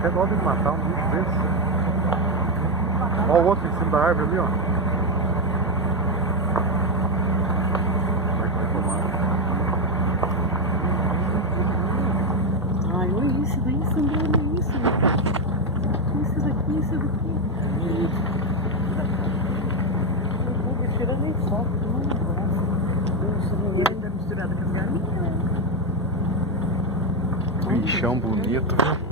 até dó de matar um bicho desse. Olha o outro em cima da árvore ali, ó. Ai, olha isso daí, Sandra, olha isso. Isso daqui, isso daqui. Eu vou tirando nem foto, não gosto. Ele tá misturado com as galinhas. Bichão bonito, viu?